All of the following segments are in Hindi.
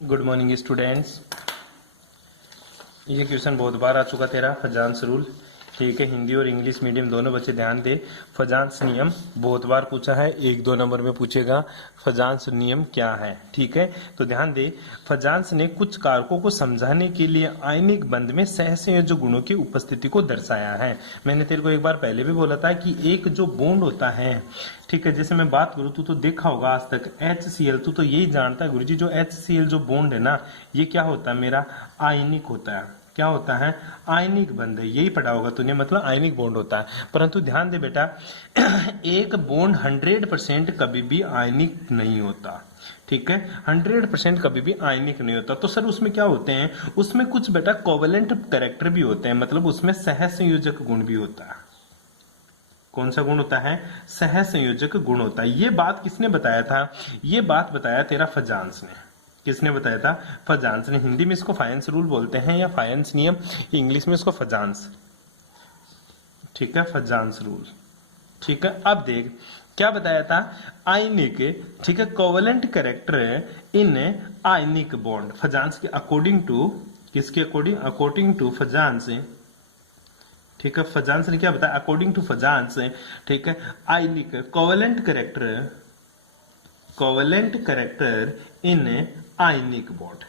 Good morning students. ये क्वेश्चन बहुत बार आ चुका तेरा फजांस रूल। ठीक है, हिंदी और इंग्लिश मीडियम दोनों बच्चे ध्यान दे। फजांस नियम बहुत बार पूछा है, 1-2 नंबर में पूछेगा फजांस नियम क्या है। ठीक है, तो ध्यान दे। फजांस ने कुछ कारकों को समझाने के लिए आयनिक बंध में सहसंयोजक गुणों की उपस्थिति को दर्शाया है। मैंने तेरे को एक बार पहले भी बोला था कि एक जो बॉन्ड होता है, ठीक है, जैसे मैं बात करूं, तू तो देखा होगा आज तक HCl, तू तो यही जानता है गुरुजी, जो HCl जो बॉन्ड है ना, ये क्या होता है, मेरा आयनिक होता है। क्या होता है? आयनिक बंध है, यही पढ़ा होगा तूने, मतलब आयनिक बॉन्ड होता है। परंतु ध्यान दे बेटा, एक बॉन्ड 100% कभी भी आयनिक नहीं होता। ठीक है, 100% कभी भी आयनिक नहीं होता। तो सर उसमें क्या होते हैं? उसमें कुछ बेटा कोवेलेंट कैरेक्टर भी होते हैं, मतलब उसमें सहसंयोजक गुण भी होता है। कौन सा गुण होता है? सहसंयोजक गुण होता है। ये बात किसने बताया था? ये बात बताया तेरा फजांस ने। किसने बताया था? फजांस ने। हिंदी में इसको फायंस रूल बोलते हैं या फायंस नियम, इंग्लिश में इसको फजांस। ठीक है, फजांस रूल। ठीक है, अब देख क्या बताया था? आयनिक, ठीक है, covalent character in ionic bond, Fajans के अकॉर्डिंग टू, किसके अकॉर्डिंग? According to Fajans. ठीक है, फजांस ने क्या बताया? अकॉर्डिंग टू फजांस, ठीक है, ionic covalent character in ionic bond.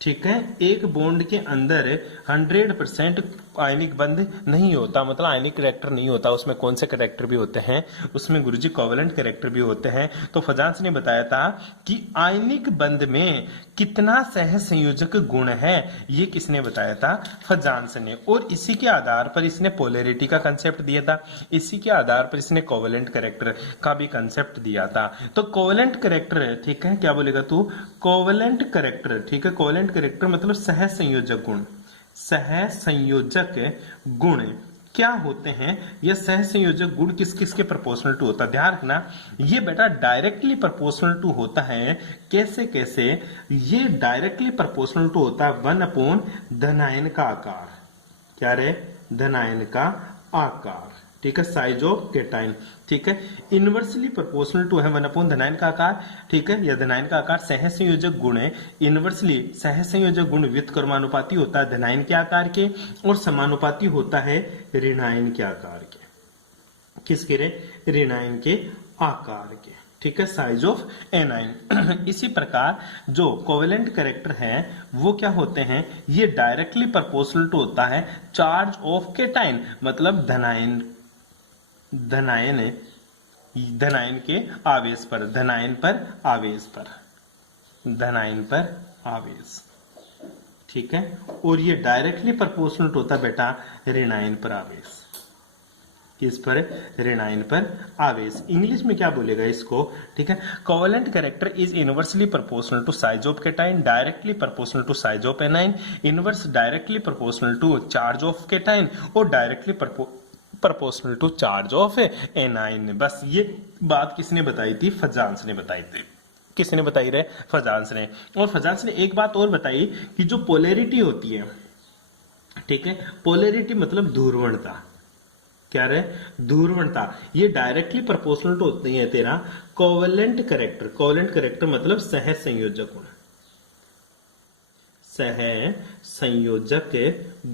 ठीक है, एक बॉन्ड के अंदर 100% आयनिक बंध नहीं होता, मतलब आयनिक कैरेक्टर नहीं होता। उसमें कौन से कैरेक्टर भी होते हैं? उसमें गुरुजी कोवेलेंट कैरेक्टर भी होते हैं। तो फजांस ने बताया था कि आयनिक बंध में कितना सहसंयोजक गुण है, ये किसने बताया था? फजांस ने। और इसी के आधार पर इसने पोलैरिटी का कंसेप्ट दिया था, इसी के आधार पर इसने कोवेलेंट कैरेक्टर का भी कंसेप्ट दिया था। तो कोवेलेंट कैरेक्टर, ठीक है, क्या बोलेगा तू? कोवेलेंट कैरेक्टर, ठीक है, कोवेलेंट कैरेक्टर मतलब सहसंयोजक गुण। सहसंयोजक गुण क्या होते हैं? यह सहसंयोजक गुण किस किस के प्रोपोर्शनल टू होता है? ध्यान रखना, ये बेटा डायरेक्टली प्रोपोर्शनल टू होता है। कैसे कैसे? ये डायरेक्टली प्रोपोर्शनल टू होता है 1 धनायन का आकार। क्या रे? धनायन का आकार। ठीक है, साइज ऑफ केटाइन। ठीक है, इनवर्सली प्रोपोर्शनल टू है 1 धनायन का आकार। ठीक है, यह धनायन का आकार सहसंयोजक गुण है। इनवर्सली सहसंयोजक गुण व्युत्क्रमानुपाती होता है धनायन के आकार के, और समानुपाती होता है ऋणायन के आकार के। किसके रे? ऋणायन के आकार के। ठीक है, साइज ऑफ एनाइन। इसी प्रकार जो कोवेलेंट कैरेक्टर है वो क्या होते हैं? ये डायरेक्टली प्रोपोर्शनल टू होता है चार्ज ऑफ केटाइन, मतलब धनायन धनायन के आवेश पर, धनायन पर आवेश पर, धनायन पर आवेश। ठीक है, और ये डायरेक्टली प्रोपोर्शनल होता है बेटा ऋणायन पर आवेश। किस पर? ऋणायन पर आवेश। इंग्लिश में क्या बोलेगा इसको? ठीक है, covalent character is inversely proportional to size of cation, directly proportional to size of anion, inverse directly proportional to charge of cation, और directly proportional to charge of anion. बस ये बात किसने बताई थी? फजांस ने बताई थी। किसने बताई रे? फजांस ने। और फजांस ने एक बात और बताई कि जो पोलैरिटी होती है, ठीक है, पोलैरिटी मतलब ध्रुवणता। क्या रे? ध्रुवणता। ये डायरेक्टली प्रोपोर्शनल टू होती है तेरा कोवेलेंट कैरेक्टर। कोवेलेंट कैरेक्टर मतलब सहसंयोजक गुण, सहसंयोजक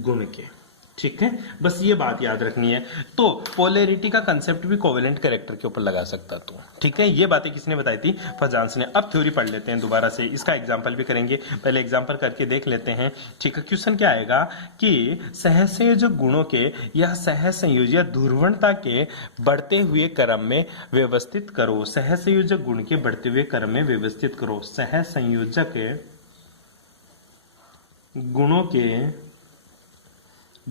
गुण के। ठीक है, बस ये बात याद रखनी है। तो पोलैरिटी का कंसेप्ट भी कोवेलेंट कैरेक्टर के ऊपर लगा सकता तू। ठीक है, ये बातें किसने बताई थी? फजांस ने। अब थ्योरी पढ़ लेते हैं दोबारा से, इसका एग्जांपल भी करेंगे। पहले एग्जांपल करके देख लेते हैं। ठीक है, क्वेश्चन क्या आएगा कि सहसंयोजक गुणों के या सहसंयोजक ध्रुवणता के बढ़ते हुए क्रम में व्यवस्थित करो। सहसंयोजक गुण के बढ़ते हुए क्रम में व्यवस्थित करो। सहसंयोजक गुणों के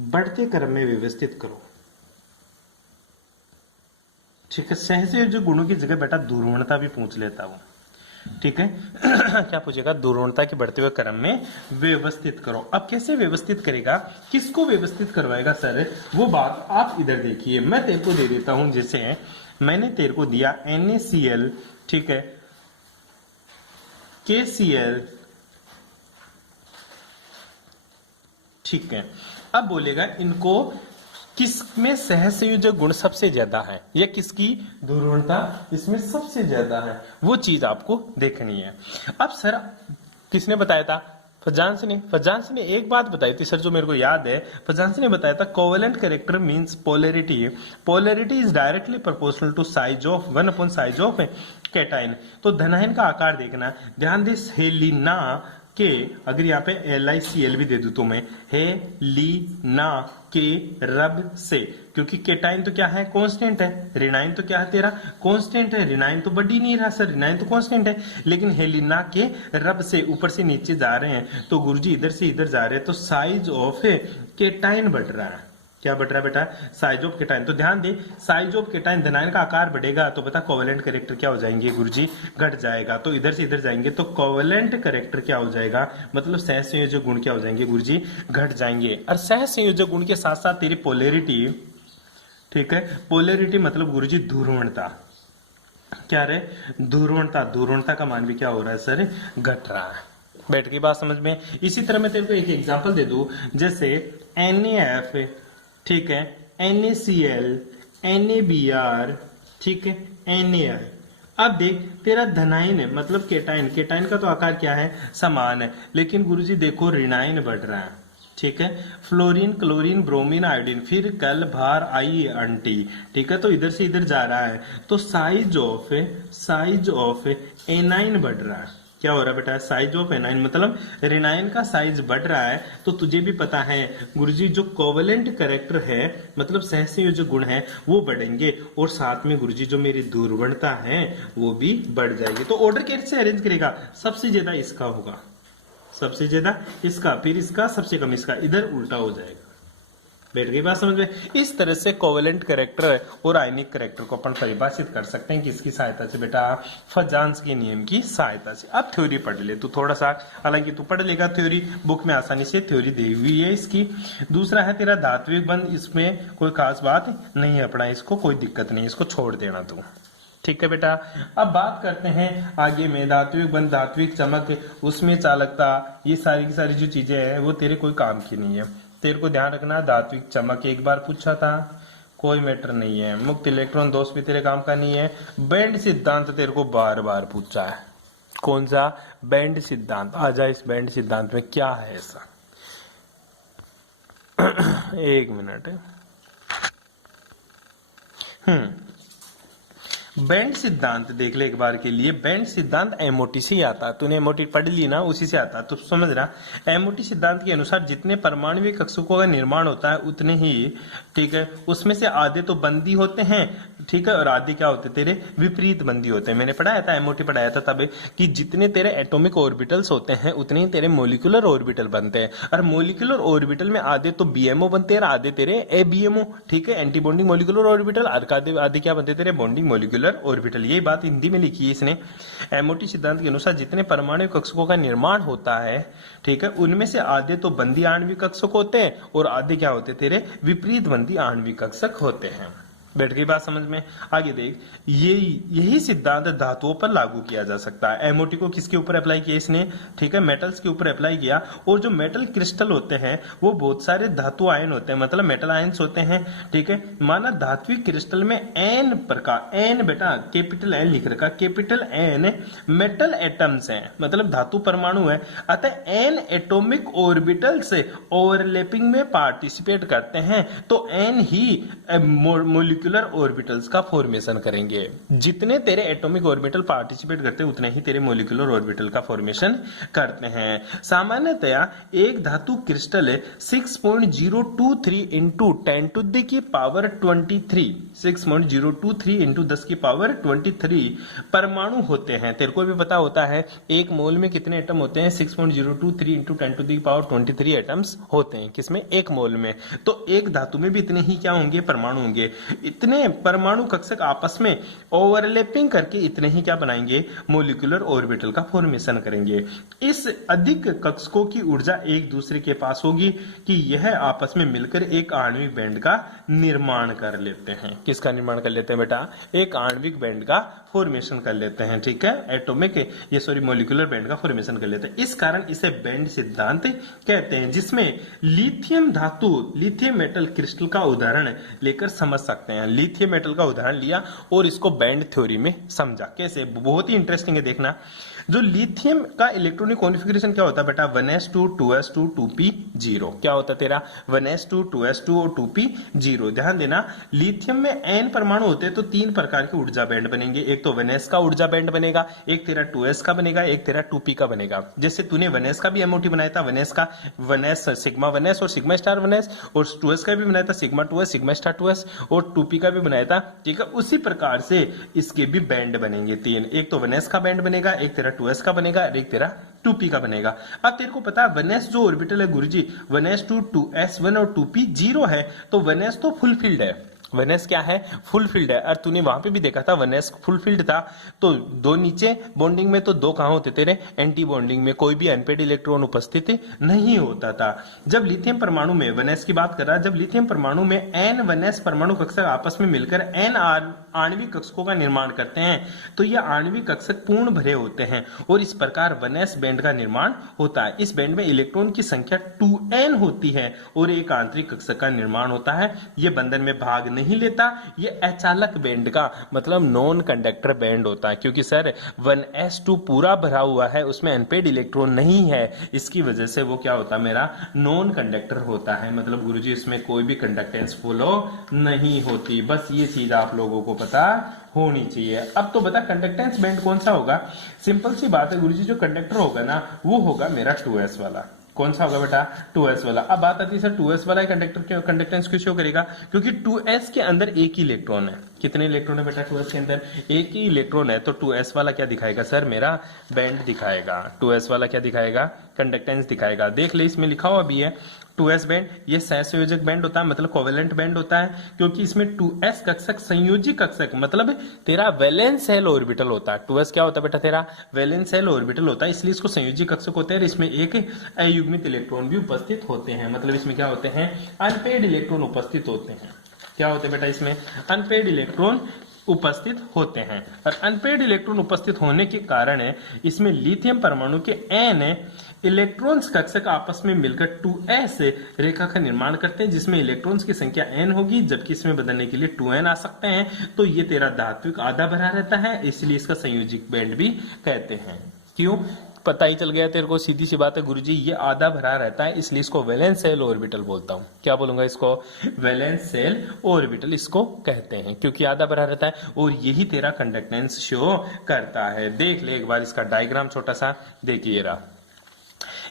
बढ़ते क्रम में व्यवस्थित करो। ठीक है, सहसंयोजक गुणों की जगह बेटा ध्रुवणता भी पूछ लेता हूं। ठीक है, क्या पूछेगा? ध्रुवणता के बढ़ते हुए क्रम में व्यवस्थित करो। अब कैसे व्यवस्थित करेगा? किसको व्यवस्थित करवाएगा सर? वो बात आप इधर देखिए, मैं तेरे को दे देता हूं। जैसे मैंने तेरे को दिया NaCl, ठीक है, KCl, ठीक है, अब बोलेगा इनको किसमें सहसंयोजक गुण सबसे ज्यादा है या किसकी ध्रुवणता इसमें सबसे ज्यादा है, वो चीज आपको देखनी है। अब सर किसने बताया था? फजांस ने एक बात बताई थी सर जो मेरे को याद है, फजांस ने बताया था covalent character means polarity, polarity is directly proportional to size of 1 upon size of cation. तो धनायन का आकार देखना, ध्यान दे हेलिना के, अगर यहाँ पे LICL भी दे दूं तो मैं हेलिना के रब से, क्योंकि केटाइन तो क्या है? कांस्टेंट है। रिनाइन तो क्या है तेरा? कांस्टेंट है। रिनाइन तो बढ़ ही नहीं रहा सर, रिनाइन तो कांस्टेंट है, लेकिन हेलिना के रब से ऊपर से नीचे जा रहे हैं तो गुरुजी इधर से इधर जा रहे हैं तो साइज ऑफ केटाइन बढ़ रहा है। क्या बढ़ रहा है बेटा? Size of cation. तो ध्यान दे साइज ऑफ केटाइन, धनायन का आकार बढ़ेगा तो बता कोवेलेंट कैरेक्टर क्या हो जाएंगे गुरुजी? घट जाएगा। तो इधर से इधर जाएंगे तो कोवेलेंट कैरेक्टर क्या हो जाएगा? मतलब सहसंयोजक गुण क्या हो जाएंगे गुरुजी? घट जाएंगे। और सहसंयोजक गुण के साथ साथ तेरी पोलैरिटी, ठीक है, पोलैरिटी मतलब गुरुजी ध्रुवणता, क्या रे? ध्रुवणता, ध्रुवणता का मान भी क्या हो रहा है सर? घट रहा है। बैठ गई बात समझ में? इसी तरह मैं तेरे को एक एग्जांपल दे दूं, जैसे NaF, ठीक है, NaCl, NaBr, ठीक है, NaI। अब देख तेरा धनाइन है मतलब केटाइन, केटाइन का तो आकार क्या है? समान है, लेकिन गुरुजी देखो ऋणाइन बढ़ रहा है, ठीक है, फ्लोरीन, क्लोरीन, ब्रोमीन, आयोडीन, फिर कल भार आई अंटी, ठीक है, तो इधर से इधर जा रहा है तो साइज ऑफ एनाइन बढ़ रहा है। क्या हो रहा है बेटा? साइज ऑफ एनाइन मतलब रिनाइन का साइज बढ़ रहा है। तो तुझे भी पता है गुरुजी जो कोवेलेंट कैरेक्टर है मतलब सहसंयोजक गुण है वो बढ़ेंगे, और साथ में गुरुजी जो मेरी ध्रुवणता है वो भी बढ़ जाएगी। तो ऑर्डर कैसे अरेंज करेगा? सबसे ज्यादा इसका होगा, सबसे ज्यादा इसका, फिर इसका, सबसे कम इसका, इधर उल्टा हो जाएगा। बैठ गई बात समझ में? इस तरह से कोवेलेंट कैरेक्टर और आयनिक कैरेक्टर को अपन परिभाषित कर सकते हैं किसकी सहायता से बेटा? फजांस के नियम की सहायता से। अब थ्योरी पढ़ ले तू थोड़ा सा, हालांकि तू पढ़ लेगा थ्योरी, बुक में आसानी से थ्योरी दी हुई है इसकी। दूसरा है तेरा धात्विक बंध, इसमें कोई खास बात नहीं है, अपना इसको कोई दिक्कत नहीं, इसको छोड़ देना तू, ठीक है बेटा। अब बात करते हैं आगे में धात्विक बंध, धात्विक चमक, उसमें चालकता, ये सारी की सारी जो चीजें हैं वो तेरे कोई काम की नहीं है। तेरे को ध्यान रखना, धात्विक चमक एक बार पूछा था, कोई मैटर नहीं है। मुक्त इलेक्ट्रॉन दोष भी तेरे काम का नहीं है। बैंड सिद्धांत तेरे को बार बार पूछा है, कौन सा? बैंड सिद्धांत। आ जा, इस बैंड सिद्धांत में क्या है ऐसा? एक मिनट। बैंड सिद्धांत देख ले एक बार के लिए। बैंड सिद्धांत एमओटी से ही आता, तूने एमओटी पढ़ ली ना, उसी से आता, तो समझ रहा। एमओटी सिद्धांत के अनुसार जितने परमाणविक कक्षकों का निर्माण होता है उतने ही, ठीक है, उसमें से आधे तो बंदी होते हैं, ठीक है, और आधे क्या होते? तेरे विपरीत बंदी होते हैं। मैंने पढ़ाया था, एमओटी पढ़ाया था तब, कि जितने तेरे एटॉमिक ऑर्बिटल्स होते हैं उतने ही तेरे मोलिकुलर ऑर्बिटल बनते हैं, और मोलिकुलर ऑर्बिटल में आधे तो बीएमओ बनते हैं, आधे तेरे एबीएमओ, ठीक है, एंटी बॉन्डिंग मोलिकुलर ऑर्बिटल, आधे क्या बनते तेरे? Bonding molecular orbital. यही बात हिंदी में लिखी है इसने। एमओटी सिद्धांत के अनुसार जितने परमाणु कक्षकों का निर्माण होता है, ठीक है, उनमें से आधे तो बंदी आणविक कक्षक होते हैं और आधे क्या होते तेरे? विपरीत बंदी आणविक कक्षक होते हैं। बैठ गई बात समझ में? आगे देख, यही सिद्धांत धातुओं पर लागू किया जा सकता है। एमओटी को किसके ऊपर अप्लाई किया इसने? ठीक है, मेटल्स के ऊपर अप्लाई किया। और जो मेटल क्रिस्टल होते हैं वो बहुत सारे धातु आयन होते हैं, मतलब मेटल आयन्स होते हैं, ठीक है। माना धात्विक क्रिस्टल में एन प्रकार, एन बेटा कैपिटल एन लिख रखा, कैपिटल एन मेटल एटम्स हैं, मतलब धातु परमाणु है, अतः एन एटॉमिक ऑर्बिटल से ओवरलैपिंग में पार्टिसिपेट करते हैं, तो एन ही मोलिक्यूलर ऑर्बिटल्स का फॉर्मेशन करेंगे। जितने तेरे एटॉमिक ऑर्बिटल पार्टिसिपेट करते हैं उतने ही तेरे मोलिकुलर ऑर्बिटल का फॉर्मेशन करते हैं। सामान्यतया एक धातु क्रिस्टल 6.023 इंटू 10 टू द की पावर 23, 6.023 इंटू 10 की पावर 23 परमाणु होते हैं। तेरे को भी पता होता है एक मोल में कितने एटम होते हैं? 6.023 into 10 to the power 23 atoms होते हैं। किसमें? एक मोल में। तो एक धातु में भी इतने ही क्या होंगे? परमाणु होंगे। इतने परमाणु कक्षक आपस में ओवरलैपिंग करके इतने ही क्या बनाएंगे, मोलिकुलर ऑर्बिटल का फॉर्मेशन करेंगे। इस अधिक कक्षकों की ऊर्जा एक दूसरे के पास होगी कि यह आपस में मिलकर एक आणविक बैंड का निर्माण कर लेते हैं। किसका निर्माण कर लेते हैं बेटा, एक आणविक बैंड का फॉर्मेशन कर लेते हैं। ठीक है, मोलिकुलर बैंड का फॉर्मेशन कर लेते हैं। इस कारण इसे बैंड सिद्धांत कहते हैं, जिसमें लिथियम धातु, लिथियम मेटल क्रिस्टल का उदाहरण लेकर समझ सकते हैं। लिथियम मेटल का उदाहरण लिया और इसको बैंड थ्योरी में समझा। कैसे, बहुत ही इंटरेस्टिंग है, देखना। जो लिथियम का इलेक्ट्रॉनिक कॉन्फ़िगरेशन क्या होता है बेटा, 1s2 2s2 2p0। क्या होता है तेरा, 1s2 2s2 और 2p0। ध्यान देना, लिथियम में n परमाणु होते हैं तो 3 प्रकार के ऊर्जा बैंड बनेंगे। एक तो 1s का ऊर्जा बैंड बनेगा, एक तेरा 2s का बनेगा, एक तेरा 2p का बनेगा। जैसे तूने 1s का भी MOT बनाया था, 1s का 1s सिग्मा 1s और सिग्मा स्टार 1s, और 2s का भी बनाया था sigma 2s sigma star 2s, और 2p का भी बनाया था। ठीक है, उसी प्रकार से इसके भी बैंड बनेंगे 3। एक तो 1s का बैंड बनेगा, एक तेरा 2s का बनेगा, एक तेरा 2p का बनेगा। अब तेरे को पता है 1s जो ऑर्बिटल है गुरुजी, 1s2 2s1 और 2p0 है, तो 1s तो फुलफिल्ड है। 1s क्या है, फुलफिल्ड है। और तूने वहां पे भी देखा था 1s फुलफिल्ड था तो 2 नीचे बॉन्डिंग में तो 2 कहां होते तेरे, एंटी बॉन्डिंग में, कोई भी अनपेड इलेक्ट्रॉन उपस्थित नहीं होता था। जब लिथियम परमाणु में 1s की बात कर रहा है, जब लिथियम परमाणु में n 1s परमाणु कक्षक आपस में मिलकर n आणविक कक्षकों का निर्माण करते हैं, तो यह आणविक कक्षक पूर्ण भरे होते हैं और इस प्रकार 1s बैंड का निर्माण होता है। इस बैंड में इलेक्ट्रॉन की संख्या 2n होती है और एक आंतरिक कक्षक का निर्माण होता है। यह बंधन में भाग नहीं लेता, ये अचालक बैंड का मतलब नॉन कंडक्टर बैंड होता है, क्योंकि सर 1s2 पूरा भरा हुआ है, उसमें अनपेड इलेक्ट्रॉन नहीं है, इसकी वजह से वो क्या होता है, मेरा नॉन कंडक्टर होता है। मतलब गुरुजी इसमें कोई भी कंडक्टेंस फॉलो नहीं होती। बस ये चीज आप लोगों को पता होनी चाहिए। अब तो बता कंडक्टेंस बैंड कौन सा होगा, सिंपल सी बात है गुरुजी, जो कंडक्टर होगा ना वो होगा मेरा 2s वाला। कौन सा होगा बेटा, 2s वाला। अब बात आती है सर 2s वाला कंडक्टर कंडक्टेंस क्यों शो करेगा, क्योंकि 2s के अंदर एक ही इलेक्ट्रॉन है। कितने इलेक्ट्रॉन है बेटा 2s के अंदर, एक ही इलेक्ट्रॉन है, तो 2s वाला क्या दिखाएगा सर, मेरा बैंड दिखाएगा। 2s वाला क्या दिखाएगा, कंडक्टेंस दिखाएगा। देख ले इसमें लिखा हुआ भी है 2s बैंड, ये सहसंयोजक बैंड होता है, मतलब कोवेलेंट बैंड होता है, क्योंकि इसमें 2s कक्षक संयोजी कक्षक मतलब तेरा वैलेंस शेल ऑर्बिटल होता है। 2s क्या होता है बेटा, तेरा वैलेंस शेल ऑर्बिटल होता है, इसलिए इसको संयोजी कक्षक होते हैं। इसमें एक अयुग्मित इलेक्ट्रॉन भी उपस्थित होते हैं, मतलब इसमें क्या होते हैं, अनपेड इलेक्ट्रॉन उपस्थित होते हैं। क्या होते हैं बेटा, इसमें अनपेड इलेक्ट्रॉन उपस्थित होते हैं। और अनपेड इलेक्ट्रॉन उपस्थित होने के कारण इसमें लिथियम परमाणु के n इलेक्ट्रॉन्स कक्षक आपस में मिलकर 2s रेखा का निर्माण करते हैं, जिसमें इलेक्ट्रॉन्स की संख्या n होगी, जबकि इसमें बदलने के लिए 2n आ सकते हैं। तो ये तेरा धात्विक आधा भरा रहता है, इसलिए इसका संयोजिक बैंड भी कहते हैं। क्यों, पता ही चल गया तेरे को, सीधी सी बात है गुरुजी, ये आधा भरा रहता है, इसलिए इसको वैलेंस शेल ऑर्बिटल बोलता हूं। क्या बोलूंगा इसको, वैलेंस शेल ऑर्बिटल इसको कहते हैं, क्योंकि आधा भरा रहता है और यही तेरा कंडक्टेंस शो करता है। देख ले एक बार इसका डायग्राम छोटा सा, देखिए रहा,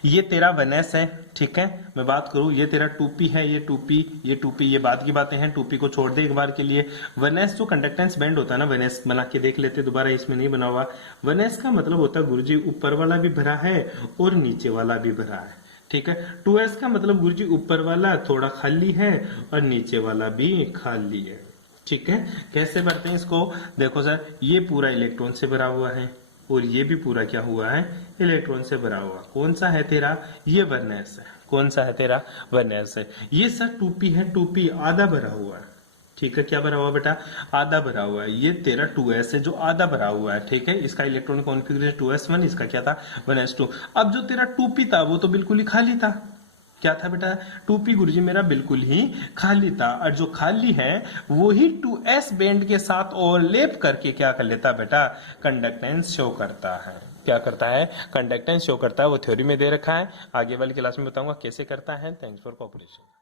ये तेरा 1s है। ठीक है, मैं बात करूं, ये तेरा 2p है, ये 2p, ये 2p, ये बाद की बातें हैं, 2p को छोड़ दे एक बार के लिए। 1s जो कंडक्टेंस बैंड होता है ना, 1s बना के देख लेते दोबारा, इसमें नहीं बना हुआ। 1s का मतलब होता है गुरुजी ऊपर वाला भी भरा है और नीचे वाला भी भरा है। ठीक है, 2s का मतलब गुरुजी ऊपर वाला थोड़ा खाली है और नीचे वाला भी खाली है। ठीक है, कैसे भरते हैं इसको, देखो सर, ये पूरा इलेक्ट्रॉन से भरा हुआ है और ये भी पूरा क्या हुआ है, इलेक्ट्रॉन से भरा हुआ। कौन सा है तेरा, ये 1s है। कौन सा है तेरा, 1s है। ये सर 2p है, 2p आधा भरा हुआ है। ठीक है, क्या भरा हुआ बेटा, आधा भरा हुआ है। ये तेरा 2s है जो आधा भरा हुआ है। ठीक है, इसका इलेक्ट्रॉनिक कॉन्फ़िगरेशन 2s1, इसका क्या था 1s2। अब जो तेरा 2p था वो तो बिल्कुल ही खाली था। क्या था बेटा, 2p गुरुजी मेरा बिल्कुल ही खाली था, और जो खाली है वो ही 2s बैंड के साथ ओवरलैप करके क्या कर लेता बेटा, कंडक्टेंस शो करता है। क्या करता है, कंडक्टेंस शो करता है। वो थ्योरी में दे रखा है, आगे वाली क्लास में बताऊंगा कैसे करता है। Thanks for cooperation.